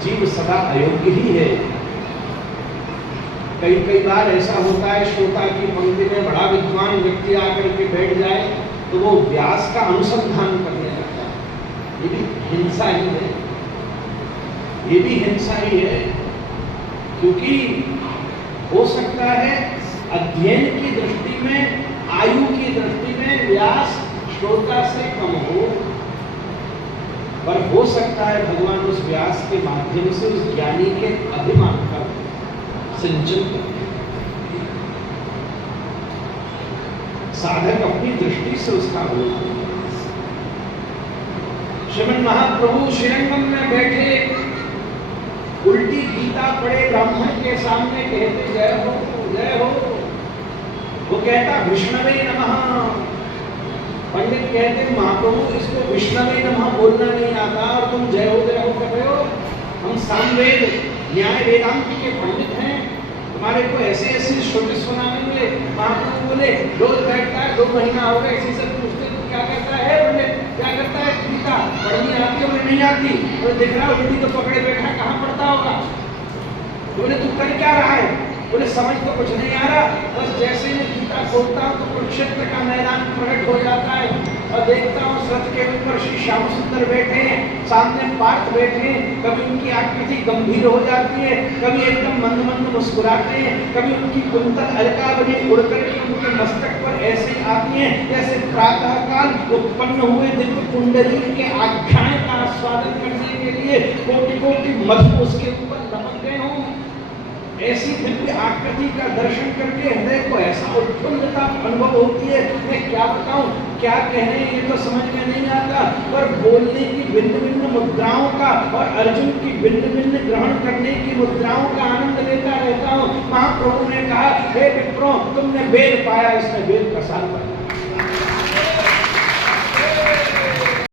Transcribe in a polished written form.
जीव सदा अयोग्य ही है। कई बार ऐसा होता है, श्रोता की पंक्ति में बड़ा विद्वान व्यक्ति आकर के बैठ जाए तो वो व्यास का अनुसंधान करने लगता है। ये भी हिंसा ही है, ये भी हिंसा ही है, क्योंकि हो सकता है अध्ययन की दृष्टि में, आयु की दृष्टि में व्यास श्रोता से कम हो, पर हो सकता है भगवान उस व्यास के माध्यम से उस ज्ञानी के अभिमान का सिंचन करते हैं। साधक अपनी दृष्टि से उसका अवलोकन। श्रीमन महाप्रभु श्रीरंगम में बैठे उल्टी गीता पढ़े ब्राह्मण के सामने कहते जय हो जय हो। वो कहता विष्णवे नमः। पंडित कहते महाप्रभु इसको विष्णवे नमः बोलना नहीं आता और तुम जय हो कर रहे हो। हम सामवेद न्याय वेदांत के पंडित हैं, तुम्हारे को ऐसे ऐसे श्रुति सुनाने मिले। महाप्रभु बोले रोज बैठता है, 2 महीना हो गया, इसी से पूछते तो क्या करता है बोले, क्या करता है गीता पढ़नी आती है, नहीं आती, और देख रहा उल्टी तो पकड़े बैठा, कहाँ पढ़ता होगा। बोले तू कर क्या रहा है, बोले समझ तो कुछ नहीं आ रहा, बस जैसे मैं गीता खोलता हूँ तो कुरुक्षेत्र का मैदान प्रकट हो जाता है और देखता हूँ रथ के ऊपर श्री श्याम सुंदर बैठे हैं, सामने पार्थ बैठे हैं, कभी उनकी आकृति गंभीर हो जाती है, कभी एकदम मंद मंद मुस्कुराते हैं, कभी उनकी कुंतल अलका बनी उड़ करके उनके मस्तक पर ऐसे आती है जैसे प्रातः काल उत्पन्न हुए दिव्य कुंडली के आख्यान का आस्वादन करने के लिए कोटि कोटि मधु उसके ऊपर नमक गए हों। ऐसी दिव्य आकृति का दर्शन करके हृदय को ऐसा उत्फुल्लता अनुभव होती है, मैं क्या बताऊं, क्या कह रहे हैं ये तो समझ में नहीं आता, पर बोलने की भिन्न भिन्न मुद्राओं का और अर्जुन की भिन्न भिन्न ग्रहण करने की मुद्राओं का आनंद लेता रहता हूँ। महाप्रभु ने कहा हे विप्रो तुमने वेद पाया, इसमें वेद का सार पाया।